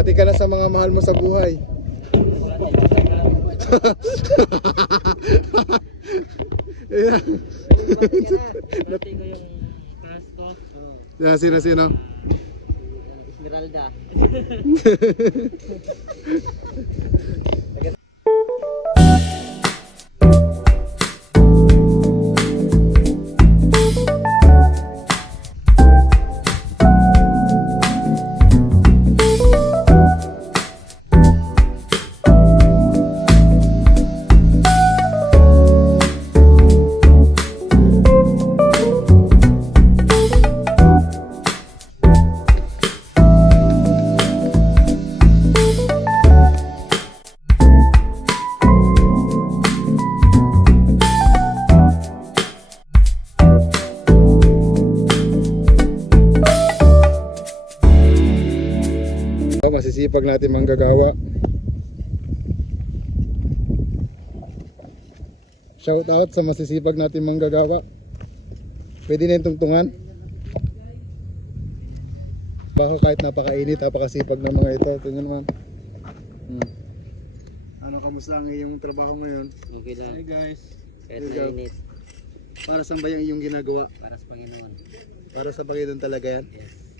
Bati ka na sa mga mahal mo sa buhay. Ayan. Bati ko yung crush ko. Yan, sino? Esmeralda. Masisipag natin manggagawa. Shout out sa masisipag natin manggagawa. Pwede na yung tungtungan. Baka kahit napakainit, napakasipag ng mga ito. Tingnan naman. Ano, kamusta ang iyong trabaho ngayon? Okay lang. Hi guys. Kahit mainit. Para saan ba yung iyong ginagawa? Para sa Panginoon. Para sa Panginoon talaga yan? Yes.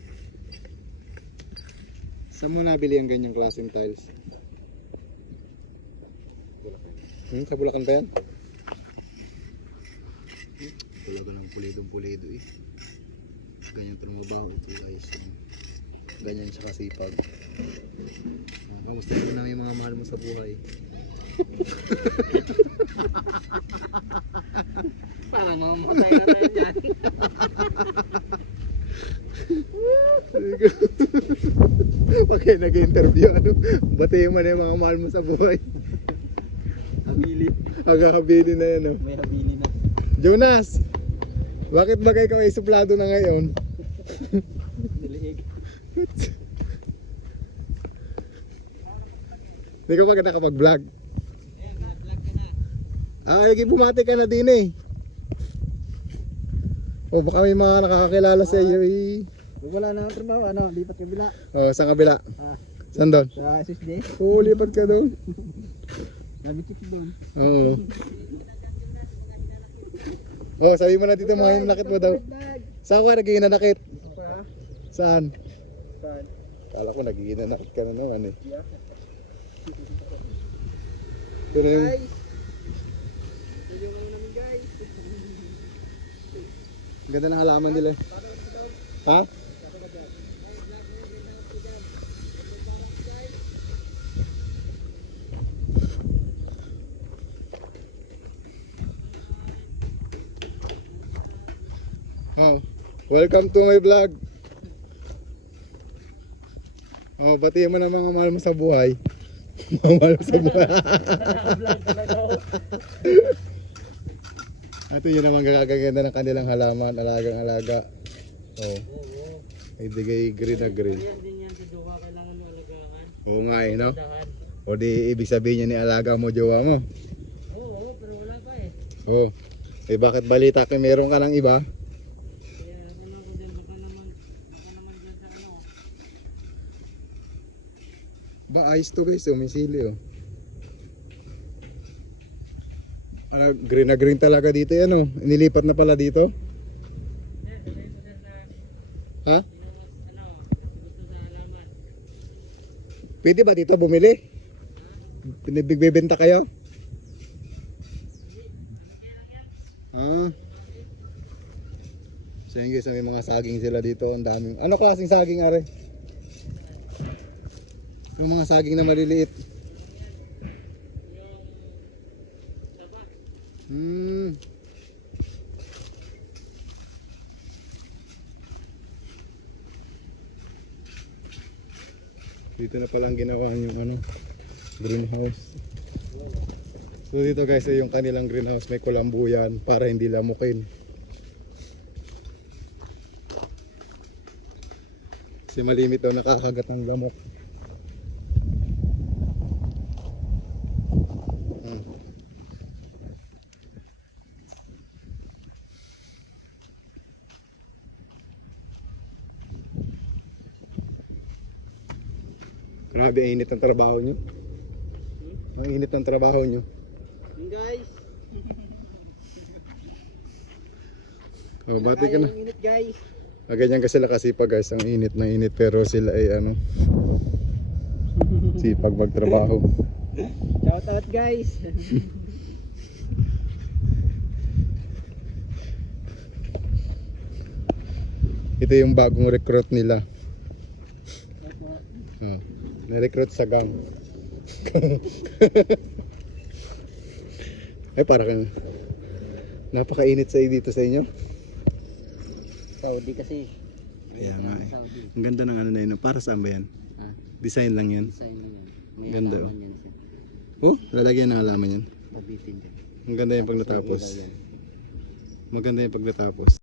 Saan mo nabili ang ganyang klaseng tiles? Sa Bulacan ba yan? Talaga ng pulidong-pulido eh. Ganyan trabaho ito guys. Ganyan siya kasipag. Kamusta mo na yung mga mahal mo sa buhay? Parang mamamatay na tayo dyan. Pag kayo nag-interview, ano, batiin mo na yung mga mahal mo sa buhay. Habili. Hagahabilin na yan, oh. May habili na. Jonas! Bakit ba ikaw ay suplado na ngayon? Naliig. Hindi ka pa nakapag-vlog. Ayan na, vlog ka na. Lagi bumati ka na din eh. O baka may mga nakakakilala sa iyo eh. Wala na ang trabaho, ano? Lipat kabila. O, sa kabila. Saan doon? Sa SSD. Oo, lipat ka doon. Sabi chicks doon. Oo. Oh, sabi mo na dito mga hinanakit mo daw. Saan ka naging hinanakit? Saan? Saan? Kala ko naging hinanakit ka na naman eh. Ito na yung... Yung ano namin guys. Ganda ng halaman nila eh. Ha? Oh, welcome to my vlog. Oh, batiin mo na mga mahal mo sa buhay. Mga mahal mo sa buhay. Ito yun naman gagaganda ng kanilang halaman, alagang-alaga. Oh. Ibigay green na green. Ayan din yan sa jowa, kailangan mo alagaan. Oo nga eh, no? Dahan. O di ibig sabihin niya ni alaga mo, jowa mo. Oo, pero wala pa eh. Oh. Eh bakit balita ko meron ka ng iba? Kaya tingnan ko din, baka naman dyan sa ano. Ba, ayos to guys, may sili oh. Ano, green na green talaga dito yan oh. Inilipat na pala dito. Ha? Gusto sa halaman. Pwede ba dito bumili? Pinagbibenta kayo? Ah. So yun guys, may mga saging sila dito. Ang daming. Ano klaseng saging are? Yung mga saging na maliliit. Dito na palang ginawa yung ano, greenhouse. So dito guys ay yung kanilang greenhouse, may kulambu yan para hindi lamukin. Kasi malimit daw nakakagat ng lamok. Grabe, ang init ng trabaho nyo. Ang init ng trabaho nyo. Yun guys. Oh, bati ka na. Kaya ng init guys. Ganyan kasi sila kasipag guys, ang init na init pero sila ay ano, sipag magtrabaho. Shout out guys. Ito yung bagong recruit nila. Na-recruit sa gang. Ay parang napakainit sa dito sa inyo. Saudi kasi. Kaya nga eh. Saudi. Ang ganda ng ano na yun. Para saan ba yan? Ah, Design lang yan. design lang yan. May Ganda, alaman oh. yan sir. Oh, lalagyan ng alaman yan. Mabitin din. Ang ganda yung pag natapos. Ilaw yan. Maganda yung pag natapos.